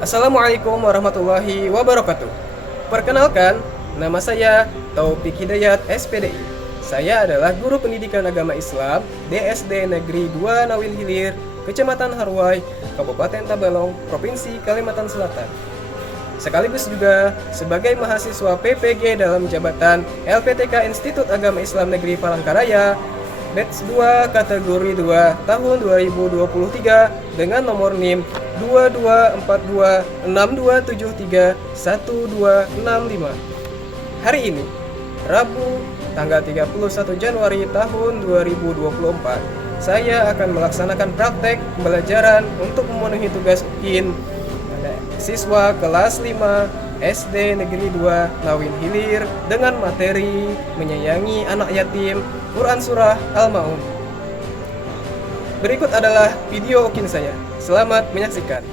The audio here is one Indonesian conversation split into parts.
Assalamualaikum warahmatullahi wabarakatuh. Perkenalkan, nama saya Taufik Hidayat SPDI. Saya adalah guru pendidikan agama Islam DSD Negeri 2 Nawil Hilir, Kecamatan Harwai, Kabupaten Tabalong, Provinsi Kalimantan Selatan. Sekaligus juga sebagai mahasiswa PPG dalam jabatan LPTK Institut Agama Islam Negeri Palangkaraya Batch 2 kategori 2 tahun 2023 dengan nomor NIM 224262731265. Hari ini, Rabu, tanggal 31 Januari tahun 2024, saya akan melaksanakan praktek pembelajaran untuk memenuhi tugas UIN pada siswa kelas 5 SD Negeri 2 Nawil Hilir dengan materi menyayangi anak yatim Quran Surah Al-Ma'un. Berikut adalah video UIN saya. Selamat menyaksikan.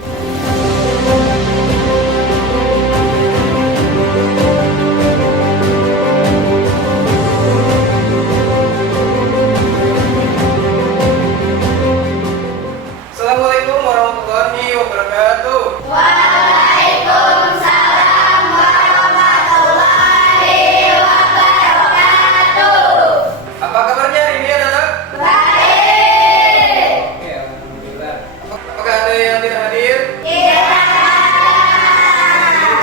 Assalamualaikum warahmatullahi wabarakatuh. Waalaikumsalam warahmatullahi wabarakatuh. Apa kabarnya hari ini anak-anak? Baik. Oke, alhamdulillah. Apakah ada yang tidak hadir? Tidak.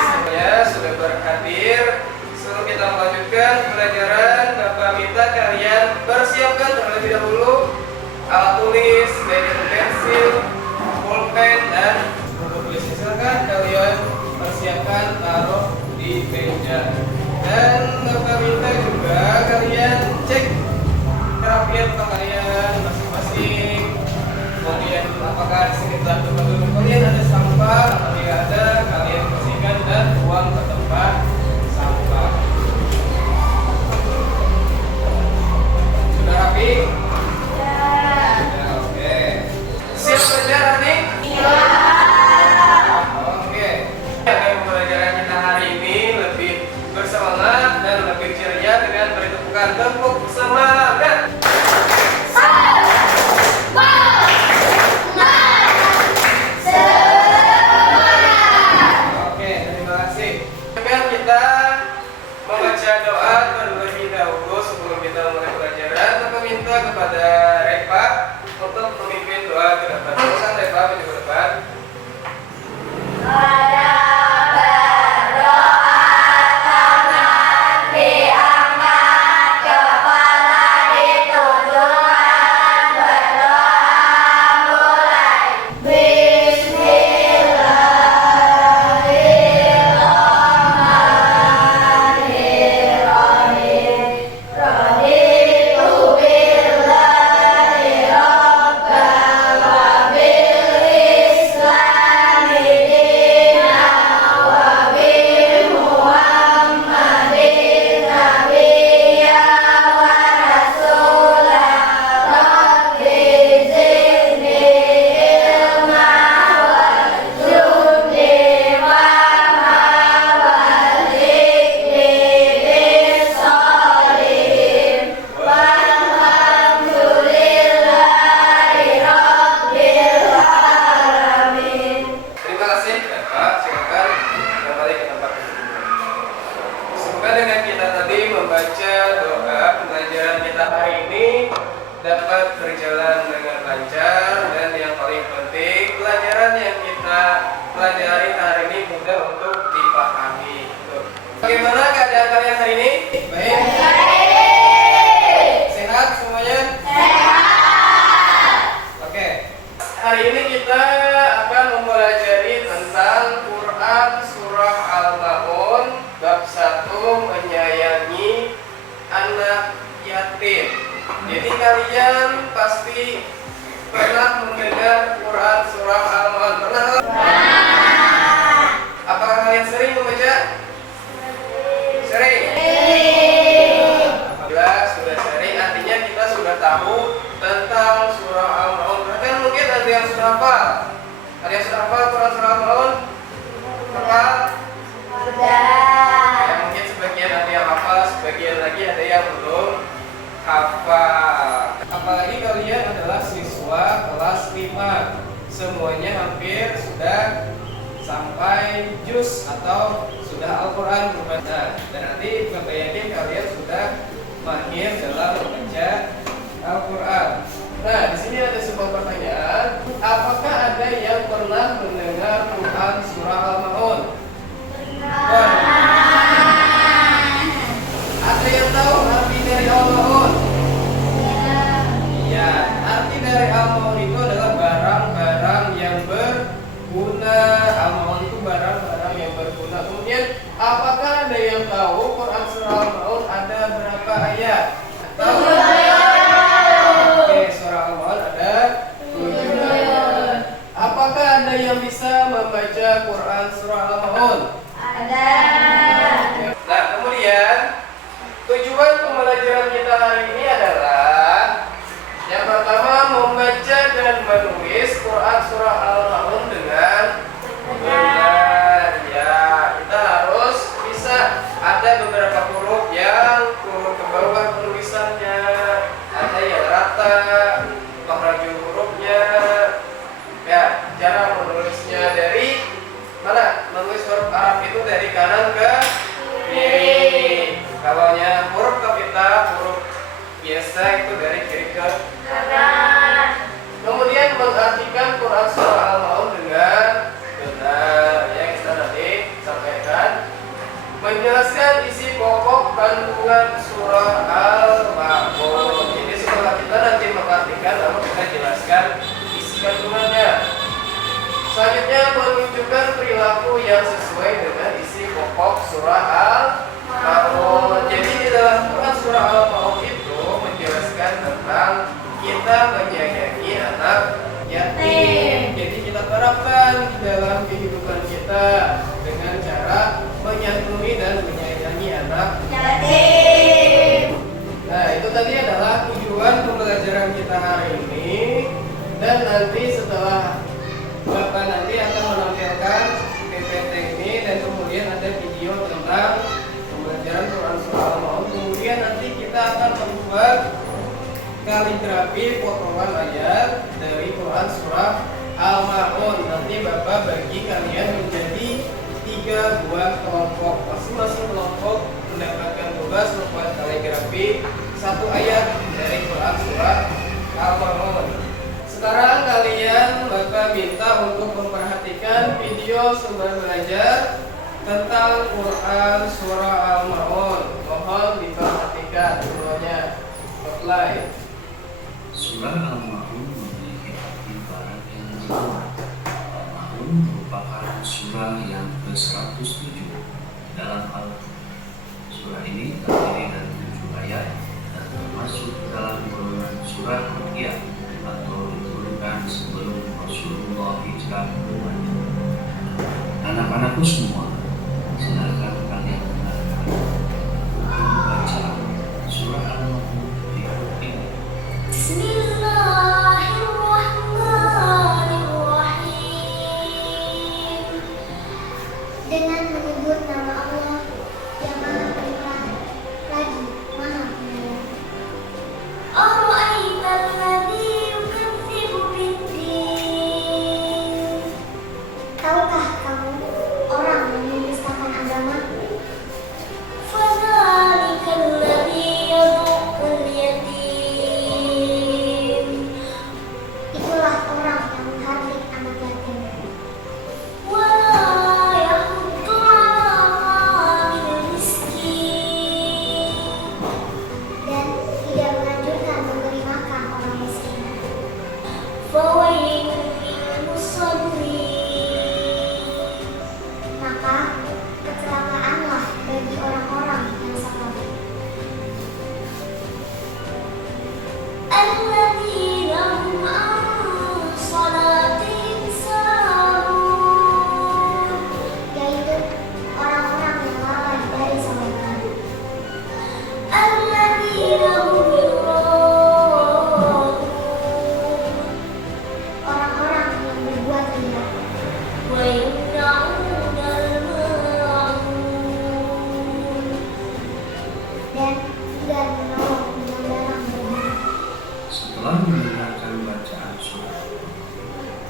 Semuanya sudah berhadir. Sebelum kita melanjutkan pembelajaran, Bapak minta kalian persiapkan terlebih dahulu alat tulis, baik itu pensil, pulpen, dan buku tulis. Silakan kalian persiapkan, taruh di meja. Dan Bapak minta juga kalian cek kerapian kalian masing-masing. Kemudian apakah di sekitar tempat duduk kalian ada sampah? Apabila ada, kalian bersihkan dan buang ke tempat sampah. Sudah rapi? Ya, oke. Siap belajar nih? Oke. Agar pembelajaran kita hari ini lebih bersemangat dan lebih ceria dengan beri tepukan tepuk semangat. Oke, terima kasih. Sekarang kita membaca doa terlebih dahulu sebelum kita mulai pelajaran. Kita minta kepada Reva untuk memimpin doa ke depan. Silakan Reva maju ke depan. Pada berdoa tangan diangkat, kepala ditundukkan, berdoa mulai. Bismillahirrahmanirrahim. Raditu billahi rabban wa bil islami dinan wa bi Muhammadin nabiyyan wa rasulan. Rabbi zidni ilma warzuqni fahma wafikni bis-shalihin. Walhamdulillahi rabbil alamin. Terima kasih Reva. Silakan kembali ke tempat duduk. Semoga dengan kita tadi membaca doa pembelajaran kita hari ini dapat berjalan dengan lancar, dan yang paling penting pelajaran yang kita pelajari hari ini mudah untuk dipahami. Bagaimana keadaan kalian hari ini? Baik? Sehat semuanya? Oke. Hari ini kita akan mempelajari tentang Quran Surah Al-Ma'un bab 1, menyayangi anak yatim. Jadi kalian pasti pernah mendengar Quran Surah Al-Ma'un. Pernah? Apakah kalian sering membaca? Sering? Apabila sudah sering, artinya kita sudah tahu tentang surah Al-Ma'un. Bahkan mungkin ada yang sudah hafal. Ada yang sudah hafal Quran Surah Al-Ma'un? Hafal? Ya, mungkin sebagian ada yang hafal, sebagian lagi ada yang belum hafal. Apalagi kalian adalah siswa kelas 5. Semuanya hampir sudah sampai juz atau sudah Al-Quran berbaca. Dan nanti Bapak yakin kalian sudah mahir dalam membaca Al-Quran. Nah, di sini ada sebuah pertanyaan. Apakah ada yang pernah mendengar Quran surah Al-Maun? Ada yang tahu arti dari Al-Maun? Iya, arti dari Al-Maun itu adalah barang-barang yang berguna. Al-Maun itu barang-barang yang berguna. Kemudian, apakah ada yang tahu Quran surah Al-Maun ada berapa ayat? Tahu? Oke, surah Al-Maun ada 7 ayat. Apakah ada yang bisa membaca Quran surah Al-Maun? Ada. Nah, kemudian tujuan pembelajaran kita hari ini adalah yang pertama membaca dan menulis Quran surah Al-Maun dengan benar. Ya, kita harus bisa. Ada beberapa huruf yang turun ke bawah penulisannya, ada yang rata, makhraj hurufnya. Ya, cara menulisnya dari mana? Menulis huruf Arab itu dari kanan ke kiri. Kalau huruf kapital, huruf biasa itu dari kiri ke kanan. Kemudian mengartikan Quran surah Al-Maun dengan benar. Ya, kita nanti sampaikan. Menjelaskan isi pokok kandungan surah Al-Maun. Jadi setelah kita nanti mengartikan, lalu kita jelaskan isi kandungannya. Selanjutnya menunjukkan perilaku yang sesuai dengan isi pokok surah Al-Maun. Jadi di dalam Quran surah Al-Maun itu menjelaskan tentang kita menyayangi anak yatim. Jadi kita terapkan dalam kehidupan kita dengan cara menyantuni dan menyayangi anak Yatim. Nah, itu tadi adalah tujuan pembelajaran kita hari ini. Dan nanti setelah Bapak nanti akan menampilkan PPT ini, dan kemudian ada video tentang pembelajaran Quran surah Al-Maun. Kemudian nanti kita akan membuat kaligrafi potongan ayat dari Quran surah Al-Maun. Nanti Bapak bagi kalian menjadi 3 buah kelompok. Masing-masing kelompok mendapatkan tugas membuat kaligrafi 1 ayat dari Quran surah Al-Maun. Sekarang kalian Bapak minta untuk memperhatikan video sumber belajar tentang Quran surah Al-Maun. Mohon diperhatikan semuanya. Spotlight. Surah Al-Maun memiliki arti barat yang luas. Al-Maun merupakan surah yang ke-107 dalam Al-Quran. Surah ini terdiri dari 7 ayat dan termasuk dalam golongan surah Makkiyah atau diturunkan sebelum Rasulullah hijrah ke Madinah. Anak-anakku semua, silakan kalian dengarkan membaca surah Al-Maun berikut ini. Bismillahirrahmanirrahim. Dengan menyebut nama Allah yang Maha Pemurah lagi Maha Penyayang. Tahukah kamu orang yang mendustakan agama? Itulah orang yang menghardik anak yatim dan tidak menganjurkan memberi makan orang miskin. Maka kecelakaanlah bagi orang-orang yang sabar. Yaitu orang-orang yang lalai dari salat. Orang-orang yang berbuat riya dan tidak menolong dengan barang berguna. Setelah mendengarkan bacaan surah,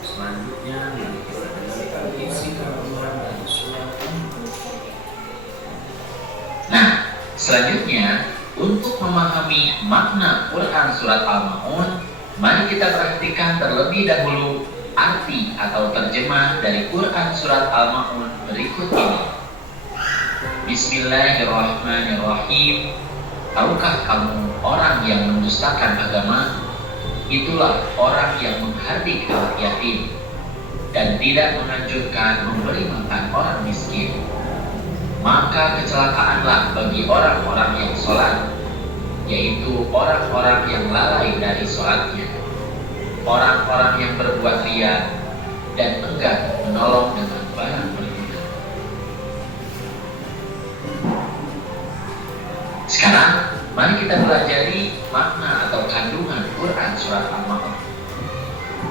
selanjutnya mari kita dengarkan isi kandungan dari surat ini. Nah, selanjutnya untuk memahami makna Quran surat Al-Ma'un, mari kita perhatikan terlebih dahulu arti atau terjemah dari Quran surat Al-Ma'un berikut ini. Bismillahirrahmanirrahim. Tahukah kamu orang yang mendustakan agama? Itulah orang yang menghardik anak yatim dan tidak menganjurkan memberi makan orang miskin. Maka kecelakaanlah bagi orang-orang yang sholat, yaitu orang-orang yang lalai dari sholatnya, orang-orang yang berbuat riya dan enggan menolong dengan barang berguna. Sekarang, mari kita pelajari makna atau kandungan Quran surat Al-Ma'un.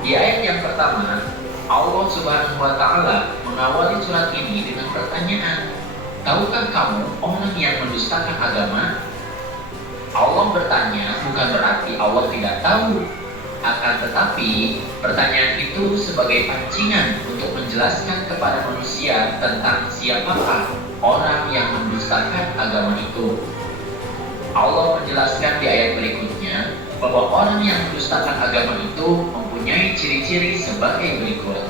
Di ayat yang pertama, Allah Subhanahu wa Ta'ala mengawali surat ini dengan pertanyaan, tahukah kamu orang yang mendustakan agama? Allah bertanya bukan berarti Allah tidak tahu, akan tetapi pertanyaan itu sebagai pancingan untuk menjelaskan kepada manusia tentang siapakah orang yang mendustakan agama itu. Allah menjelaskan di ayat berikutnya bahwa orang yang mendustakan agama itu mempunyai ciri-ciri sebagai berikut.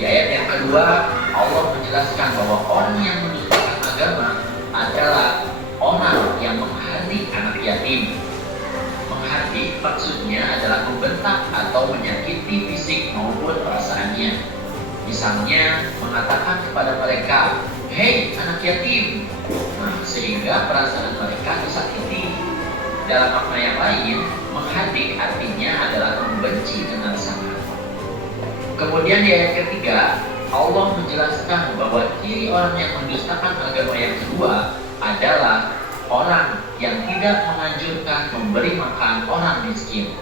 Di ayat yang kedua, Allah menjelaskan bahwa orang yang mendustakan agama adalah orang yang menghardik anak yatim. Menghardik maksudnya adalah membentak atau menyakiti fisik maupun perasaannya. Misalnya mengatakan kepada mereka, "Hei anak yatim," sehingga perasaan mereka disakiti. Dalam makna yang lain, menghardik artinya adalah membenci dengan sangat. Kemudian di ayat ketiga, Allah menjelaskan bahwa ciri orang yang mendustakan agama yang kedua adalah orang yang tidak menganjurkan memberi makan orang miskin.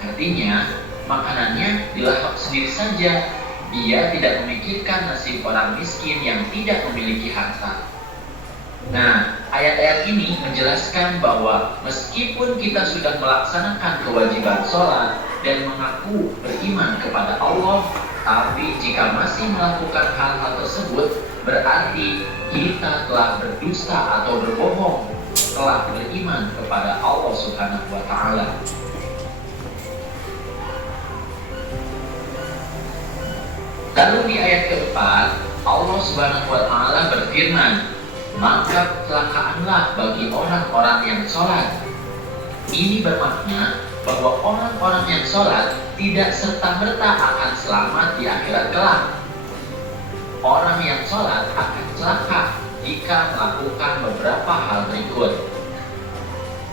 Artinya, makanannya dilahap sendiri saja. Dia tidak memikirkan nasib orang miskin yang tidak memiliki harta. Nah, ayat-ayat ini menjelaskan bahwa meskipun kita sudah melaksanakan kewajiban sholat dan mengaku beriman kepada Allah, tapi jika masih melakukan hal-hal tersebut, berarti kita telah berdusta atau berbohong, telah beriman kepada Allah Subhanahu wa Ta'ala. Lalu di ayat keempat, Allah Subhanahu wa Ta'ala berfirman, maka kecelakaanlah bagi orang-orang yang sholat. Ini bermakna bahwa orang-orang yang sholat tidak serta-merta akan selamat di akhirat kelak. Orang yang sholat akan celaka jika melakukan beberapa hal berikut.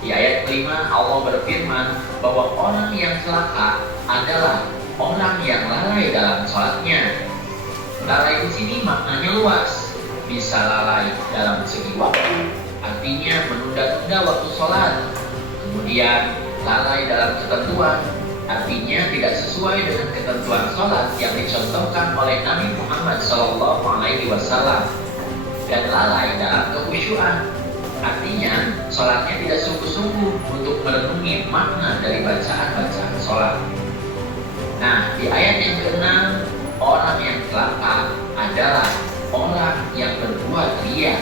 Di ayat kelima, Allah berfirman bahwa orang yang celaka adalah orang yang lalai dalam sholatnya. Lalai di sini maknanya luas. Bisa lalai dalam segi waktu, artinya menunda-nunda waktu sholat. Kemudian lalai dalam ketentuan, artinya tidak sesuai dengan ketentuan sholat yang dicontohkan oleh Nabi Muhammad SAW. Dan lalai dalam kekhusyuan, artinya sholatnya tidak sungguh-sungguh untuk merenungi makna dari bacaan-bacaan sholat. Nah, di ayat yang ke-6, orang yang celaka adalah orang yang berbuat riya.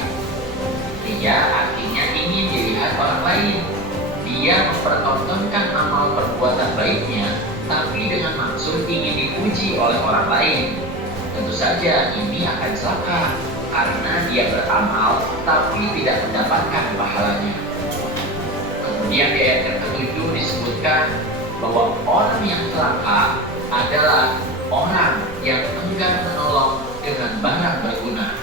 Riya artinya ingin dilihat orang lain. Dia mempertontonkan amal perbuatan baiknya, tapi dengan maksud ingin dipuji oleh orang lain. Tentu saja ini akan celaka, karena dia beramal tapi tidak mendapatkan pahalanya. Kemudian di ayat ke-7 disebutkan bahwa orang yang celaka adalah orang yang enggan menolong dengan barang berguna.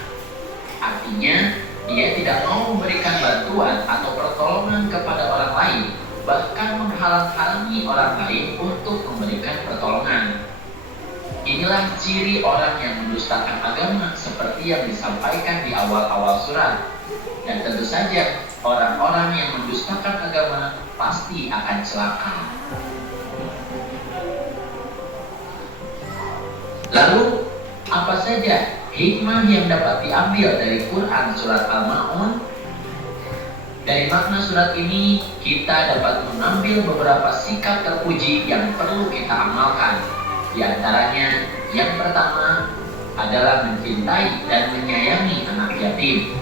Artinya, dia tidak mau memberikan bantuan atau pertolongan kepada orang lain, bahkan menghalang-halangi orang lain untuk memberikan pertolongan. Inilah ciri orang yang mendustakan agama seperti yang disampaikan di awal-awal surat. Dan tentu saja, orang-orang yang mendustakan agama pasti akan celaka. Lalu, apa saja hikmah yang dapat diambil dari Quran surat Al-Ma'un? Dari makna surat ini, kita dapat mengambil beberapa sikap terpuji yang perlu kita amalkan. Di antaranya, yang pertama adalah mencintai dan menyayangi anak yatim.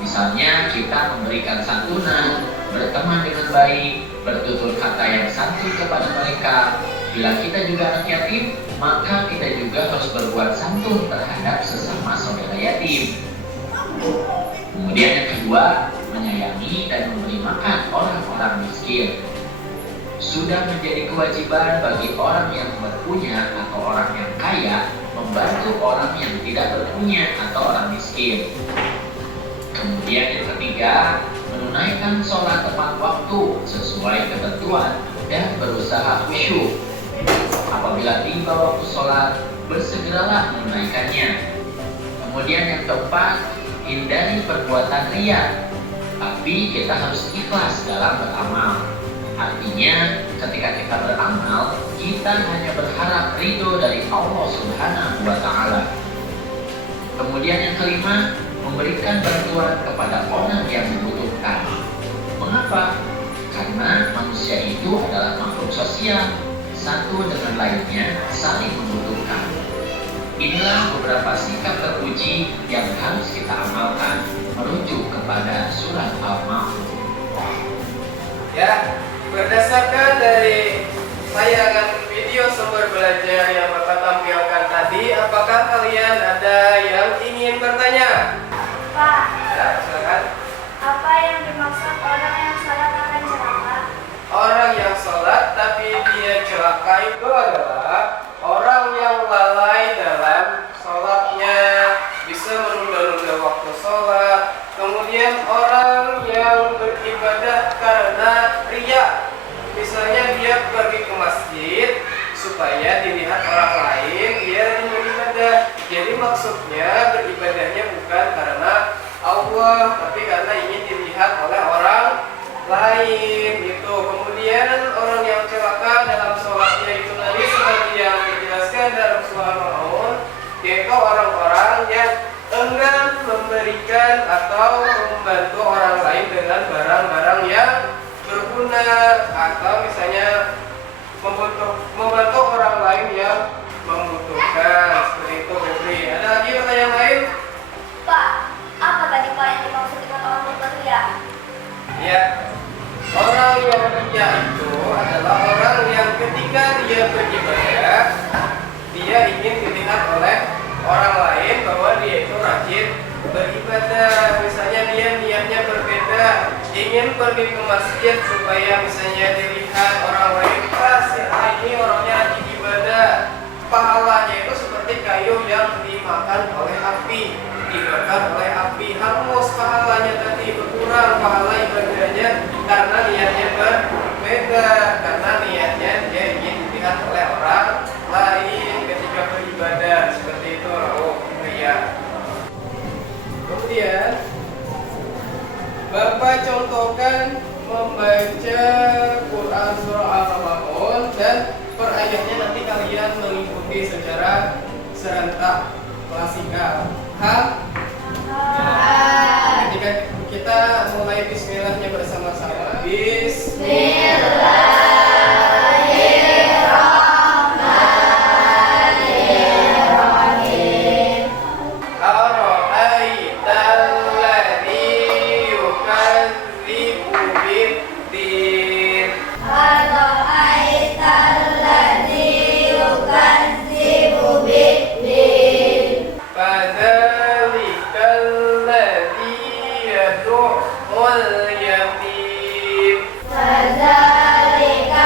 Misalnya kita memberikan santunan, berteman dengan baik, bertutur kata yang santun kepada mereka. Bila kita juga anak yatim, maka kita juga harus berbuat santun terhadap sesama saudara yatim. Kemudian yang kedua, menyayangi dan memberi makan orang-orang miskin. Sudah menjadi kewajiban bagi orang yang berpunya atau orang yang kaya membantu orang yang tidak berpunya atau orang miskin. Kemudian yang ketiga, menunaikan sholat tepat waktu sesuai ketentuan dan berusaha khusyuk. Apabila tiba waktu sholat, bersegeralah menunaikannya. Kemudian yang keempat, hindari perbuatan riya, tapi kita harus ikhlas dalam beramal. Artinya, ketika kita beramal, kita hanya berharap ridho dari Allah Subhanahu wa Ta'ala. Kemudian yang kelima, memberikan bantuan kepada orang yang membutuhkan. Mengapa? Karena manusia itu adalah makhluk sosial, satu dengan lainnya saling membutuhkan. Inilah beberapa sikap terpuji yang harus kita amalkan, merujuk kepada surat Al-Ma'un. Ya, berdasarkan dari tayangan video sumber belajar yang Bapak tampilkan tadi, apakah kalian ada yang ingin bertanya? Pak, Ya, silakan. apa yang dimaksud orang yang salah akan celaka? Orang yang sholat tapi dia celaka itu adalah orang yang lalai dalam sholatnya, bisa menunda-nunda waktu sholat. Kemudian orang yang beribadah karena riya, misalnya dia pergi ke masjid supaya dilihat orang lain dia rajin beribadah. Jadi maksudnya beribadahnya bukan karena Allah, tapi karena ingin dilihat oleh orang lain gitu. Kemudian orang yang celaka dalam sholatnya itu tadi seperti yang dijelaskan dalam surah Al-Ma'un, yaitu orang-orang yang enggan memberikan atau membantu orang lain dengan barang-barang yang berguna, atau misalnya membantu orang lain yang membutuhkan. Seperti itu, Febri. Ada lagi pertanyaan lain? Pak, apa tadi Pak yang dimaksud dengan orang berria? Ya, orang yang beria itu adalah orang yang ketika dia beribadah, dia ingin dilihat oleh orang lain bahwa dia itu rajin beribadah. Misalnya dia niatnya berbeda, ingin pergi ke masjid supaya misalnya dilihat orang lain, ini orangnya rajin ibadah. Pahalanya itu seperti kayu yang dimakan oleh api, dibakar oleh api, hangus pahalanya tadi, berkurang pahala ibadahnya karena niatnya berbeda, karena niatnya dia ingin dilihat oleh orang lain ketika beribadah. Seperti itu. Oh iya. Kemudian Bapak contohkan membaca Quran surah Al-Ma'un dan per ayatnya nanti kalian mengikuti secara serentak klasikal. Ketika kita mulai bismillahnya bersama-sama. Bismillahirrahmanirrahim. Ara'aital ladzi yukadzibu bid-din. Fadzalikal ladzi yad'ul yatim. Fadzalika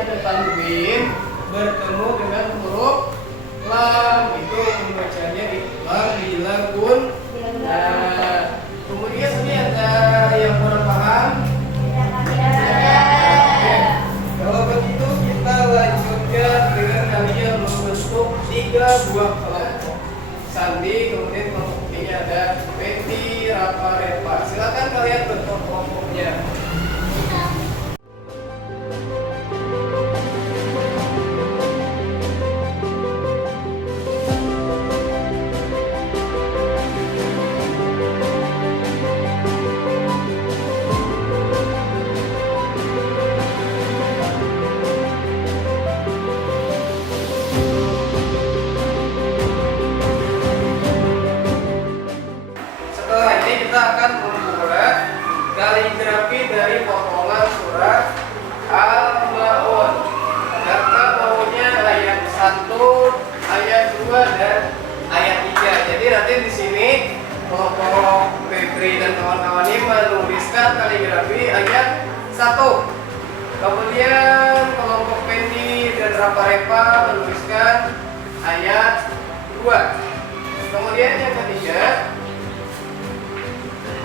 ada tanwin bertemu dengan huruf lam, itu membacanya ikbal bila kun. Nah, kemudian ini ada yang kurang paham. Kalau begitu kita lanjutkan dengan kalian membentuk 3 buah kelompok sandi, kemudian kelompok ini ada Peti, Rafa, Repa. Silakan kalian bentuk kelompoknya. Setelah ini kita akan membuat kaligrafi dari potongan surat Al-Maun. Karena maunya ayat 1, ayat 2 dan ayat 3. Jadi nanti di sini kelompok Febri dan kawan-kawan ini menuliskan kaligrafi ayat 1. Kemudian kelompok Pendi dan Rafa-Repa menuliskan ayat 2. Kemudian yang ketiga,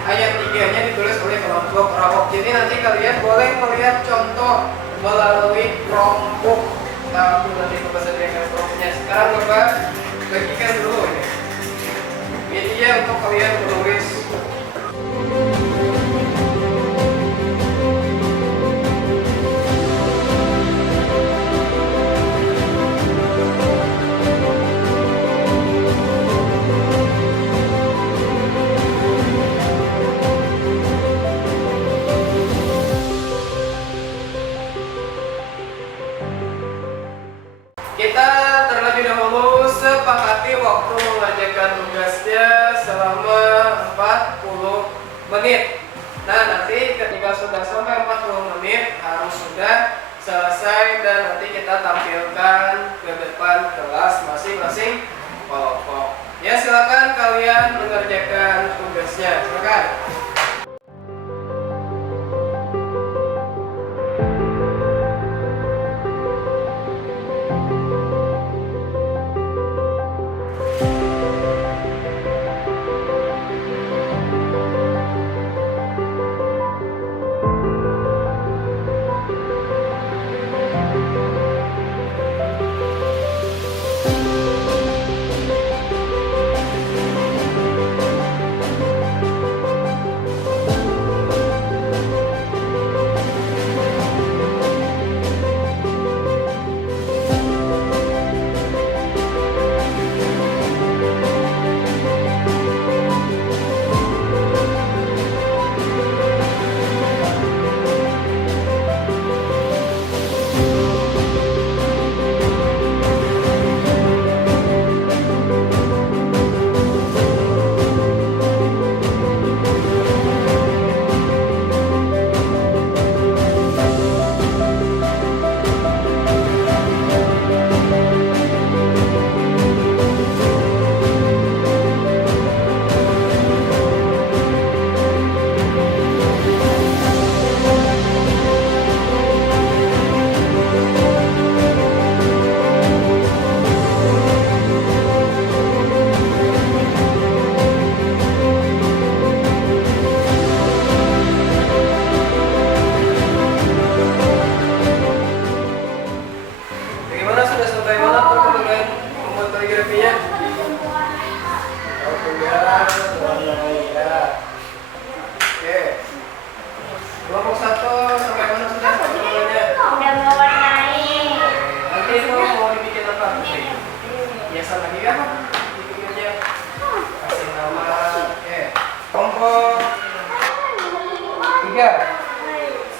ayat 3-nya ditulis oleh kelompok Rawok. Jadi nanti kalian boleh melihat contoh melalui Chromebook. Tapi nanti Bapak sediakan Chromebooknya. Sekarang Bapak bagikan dulu ini media untuk kalian menulis. Kita terlebih dahulu sepakati waktu mengerjakan tugasnya selama 40 menit. Nah, nanti ketika sudah sampai 40 menit harus sudah selesai dan nanti kita tampilkan ke depan kelas masing-masing kelompok. Ya, silakan kalian mengerjakan tugasnya. Silakan.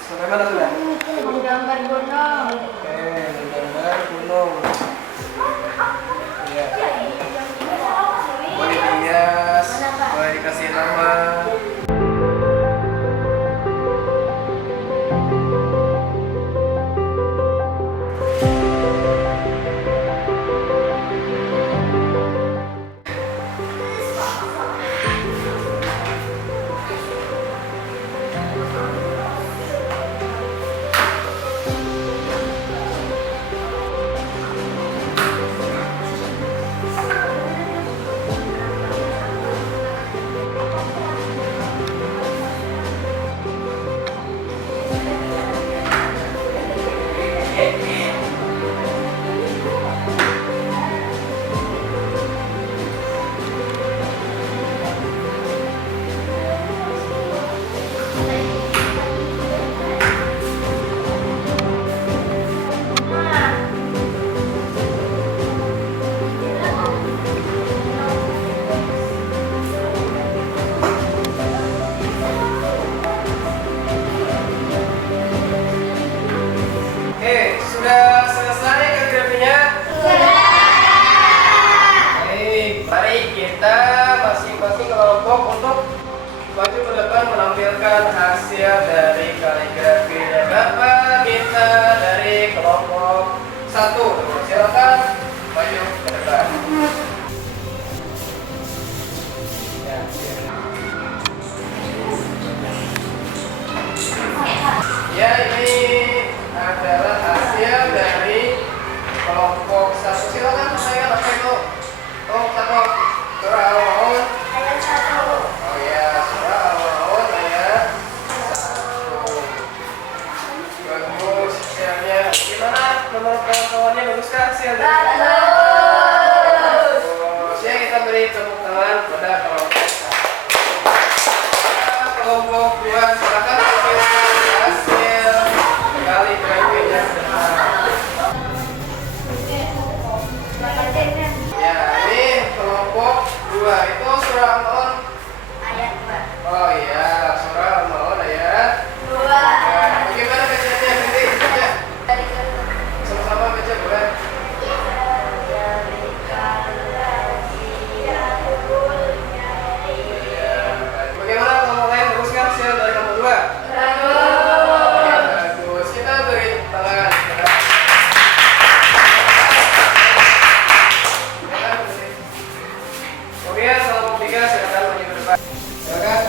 Sampai mana sudah? Menggambar gunung. Oke, menggambar gunung. Ya. Boleh dihias, boleh dikasih nama. akan menampilkan hasil dari kaligrafinya. Bapak minta dari kelompok 1. Silakan maju ke depan. Ya, ini adalah hasil dari kelompok 1. Silakan saya apa itu? Kelompok 1. Surah Al-Maun Ayat 1. Oh ya, surah Al-Maun ayat 1. Bagus hasilnya. Gimana menurut kawan-kawannya, baguskah hasilnya? Bagus. Ya, kita beri tepuk tangan pada kelompok 1. Kelompok 2, silakan tampilkan hasil kaligrafinya benar. Ya, ini kelompok 2 itu surah Al-Maun. Ayat 2. Oh iya, surah Al-Maun ayat 2. bagaimana bacanya nanti? Ya, sama-sama baca boleh. Bagaimana kelompok lain, baguskan hasil dari kelompok 2? Bagus, kita beri tangan. Kemudian kelompok 3 silakan maju ke depan. Silakan.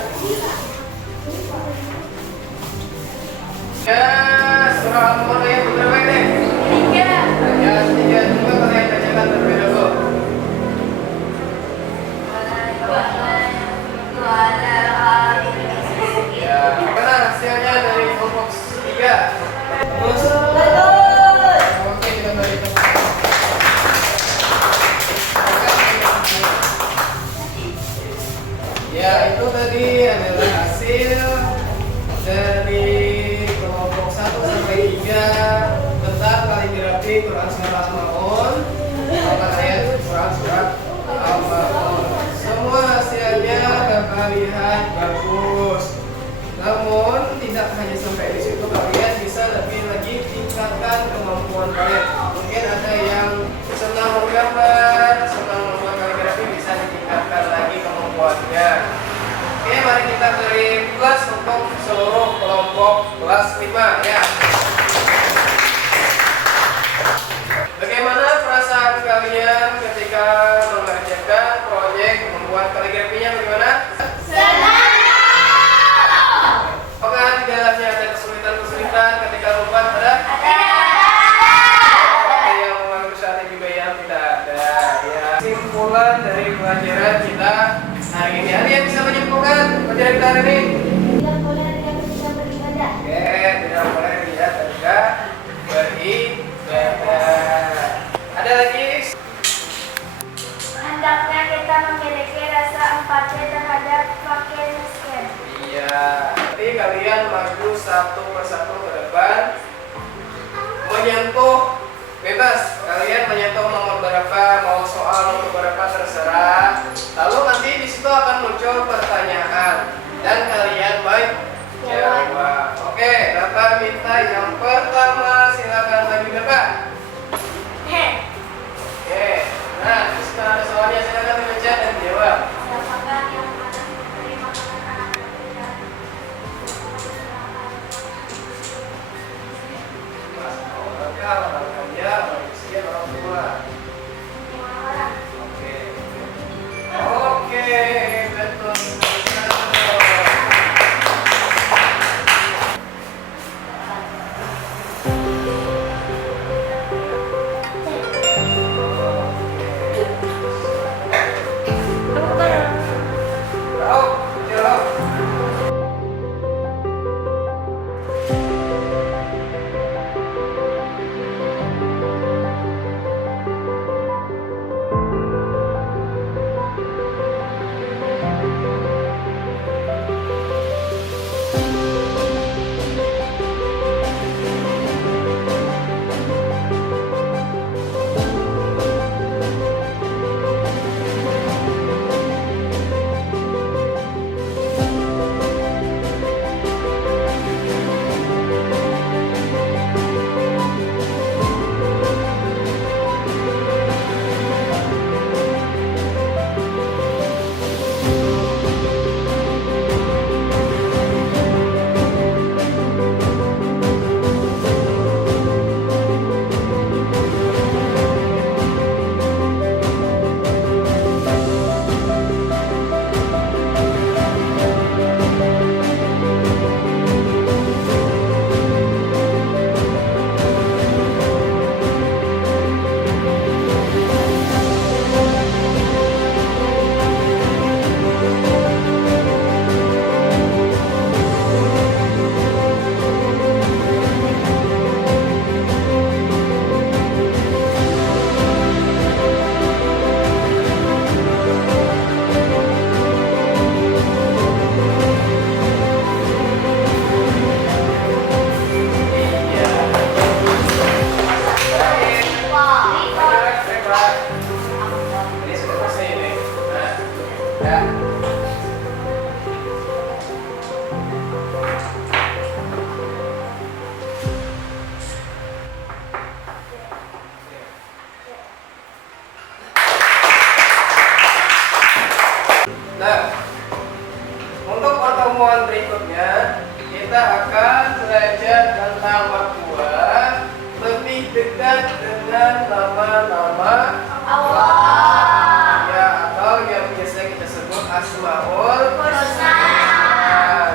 Ya, surah Al-Maun ayat berapa ini? 3. Ayat 3, coba kalian bacakan terlebih dahulu. Ya, bagaimana hasilnya dari kelompok 3? Bagus. Oke, kita beri tepuk tangan. Ya, itu tadi adalah hasil dari kelompok 1 sampai 3 tentang kaligrafi Quran Surah Al-Maun, ayat surat Al-Maun. Semua hasilnya Bapak lihat bagus. Namun tidak hanya sampai di situ, kalian bisa lebih lagi tingkatkan kemampuan kalian. Mungkin ada yang senang menggambar, senang membuat kaligrafi, bisa ditingkatkan lagi kemampuannya. Oke, mari kita beri plus untuk seluruh kelompok kelas 5 ya. Bagaimana perasaan kalian ketika mengerjakan proyek membuat kaligrafinya? Bagaimana? Apakah di dalamnya ada kesulitan-kesulitan ketika membuat? Ada? Ada yang mengalami kesalahan juga yang tidak ada. Ya. Simpulan dari pelajaran kita hari ini. Ada yang bisa menyimpulkan pelajaran kita hari ini? Tidak boleh lihat bisa beribadah. Oke, tidak boleh lihat dan juga beribadah. Ada lagi? Hendaknya kita memiliki rasa empati terhadap fakir miskin. Iya. Nanti kalian maju satu persatu ke depan, menyentuh bebas. Kalian menyentuh nomor berapa, mau soal nomor berapa terserah. Lalu nanti di situ akan muncul pertanyaan dan kalian baik jawab. Oke, Bapak minta yang pertama, silakan maju depan. Oke. Nah, di situ ada soalnya, silakan dibaca dan dijawab. Siapakah yang akan memberi makanan anak-anak kita? Mas, orang kaya, orang miskin, orang tua. Oke. Oke, betul. ingat dengan nama-nama Allah. ya, atau yang biasa kita sebut Asmaul Husna.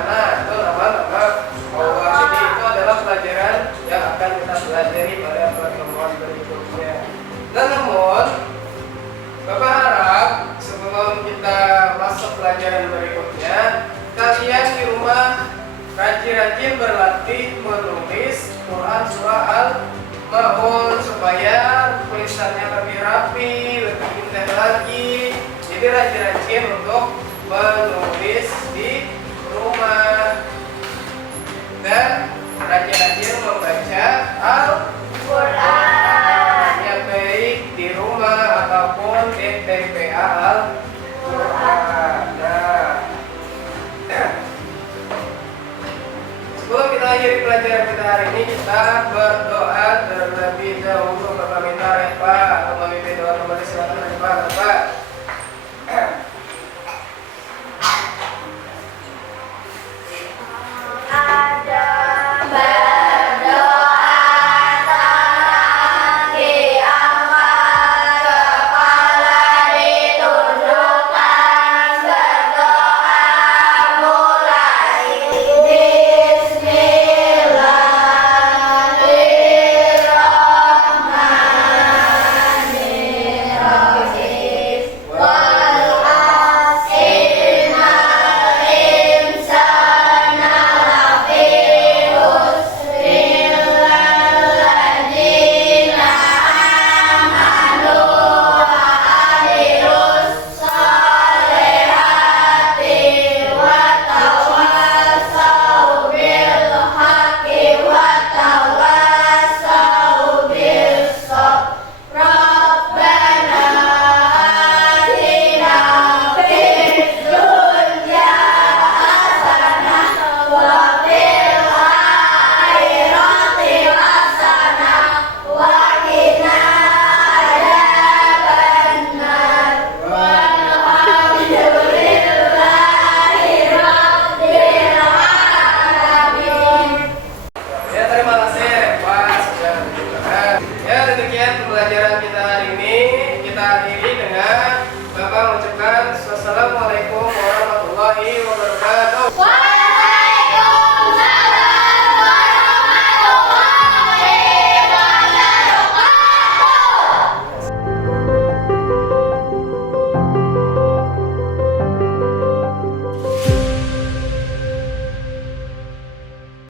Nah, itu nama-nama Allah. Jadi itu adalah pelajaran yang akan kita pelajari pada pertemuan berikutnya. Dan namun, Bapak harap sebelum kita masuk pelajaran berikutnya, kalian di rumah rajin-rajin berlatih menulis Quran surah Al-Ma'un supaya tulisannya lebih rapi, lebih indah lagi. Jadi rajin-rajin untuk menulis di rumah dan rajin-rajin membaca Al-Quran, yang baik di rumah ataupun di TPA Al-Quran. Sebelum kita akhiri pelajaran kita hari ini, kita berdoa terlebih dahulu. Bapak minta Repa atau memimpin doa kembali, silakan Repa. Bapak. Ada berdoa selagi angkat kepala ditundukkan, berdoa mulai. Bismillahirrahmanirrahim. Wal asri innal insana lafi khusr illa alladziina aamanu wa amilus shalihati wa tawassaw bil haqqi wa tawassaw bis sabr. Rabbana atina fid dunya hasanah wa fil akhirati hasanah wa qina adzabannar. Walhamdulillahi rabbil alamin. Ya, terima kasih Pak sudah menunjukkan. Ya, demikian pembelajaran kita hari ini. Kita akhiri dengan Bapak mengucapkan wassalamualaikum warahmatullahi wabarakatuh.